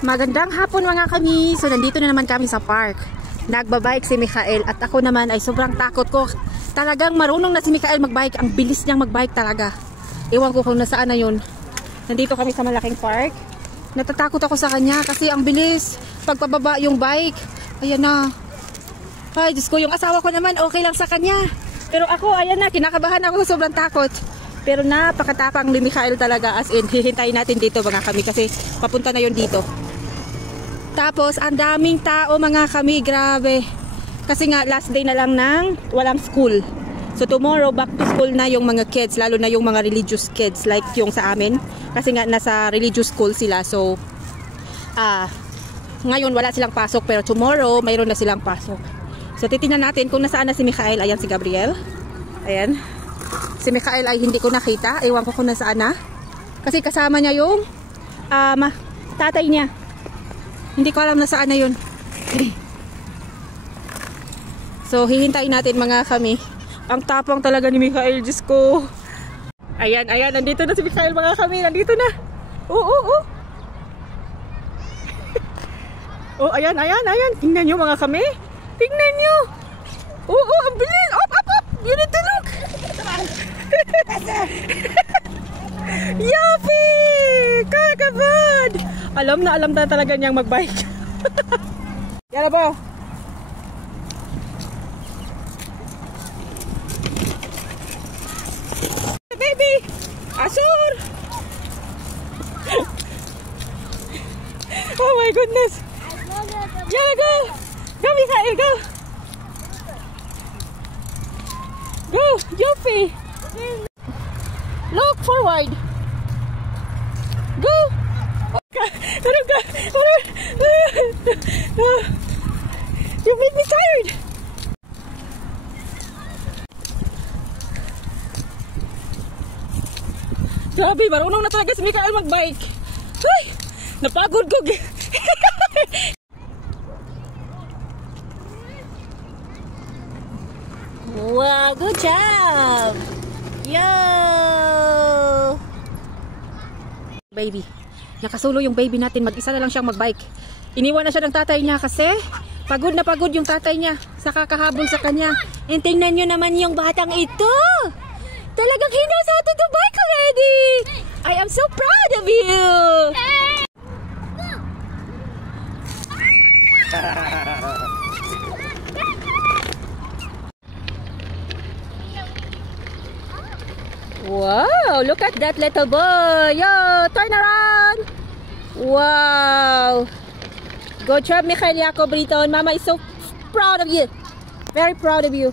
Magandang hapon mga kami. So nandito na naman kami sa park. Nagbabike si Michael at ako naman ay sobrang takot ko. Talagang marunong na si Michael magbike. Ang bilis niyang magbike talaga. Ewan ko kung nasaan na yun. Nandito kami sa malaking park. Natatakot ako sa kanya kasi ang bilis. Pagpababa yung bike. Ayan na. Ay Diyos ko, yung asawa ko naman okay lang sa kanya. Pero ako ayan na, kinakabahan ako, sobrang takot. Pero napakatapang ni Michael talaga, as in hihintayin natin dito mga kami kasi papunta na yun dito. Tapos ang daming tao mga kami, grabe. Kasi nga last day na lang ng walang school. So tomorrow back to school na yung mga kids, lalo na yung mga religious kids like yung sa amin. Kasi nga nasa religious school sila. So ngayon wala silang pasok pero tomorrow mayroon na silang pasok. So titingnan natin kung nasaan na si Michael. Ayan si Gabriel. Ayan. Si Michael ay hindi ko nakita. Ewan ko kung nasaan na. Kasi kasama niya yung tatay niya. Hindi ko alam na saan na yun. So hihintayin natin mga kami. Ang tapang talaga ni Michael, Diyos ko. Ayan, ayan, nandito na si Michael mga kami. Nandito na. Oo. Oh, ayan, ayan, ayan. Tingnan nyo mga kami. Tingnan nyo. Oo, ang bilis. Up. You need to look. Yapi! Kakabad! Alam na talaga niyang magbike. Yan na ba? Baby! Asur! Oh my goodness! Yan, go! Go, Michael, go! Go, Yuffie! Look forward! Go! You made me tired! Grabe, marunong na talaga si Michael magbike. Uy! Napagod ko. Wow, good job! Yo! Baby. Nakasulo yung baby natin. Mag-isa na lang siyang magbike. Iniwan na siya ng tatay niya kasi pagod na pagod yung tatay niya sa kakahabol sa kanya. And tingnan nyo naman yung batang ito. Talagang he knows how to do bike already. I am so proud of you. Wow, look at that little boy. Yo, turn around. Wow. Good job, Michael Jacob Riton. Mama is so proud of you. Very proud of you.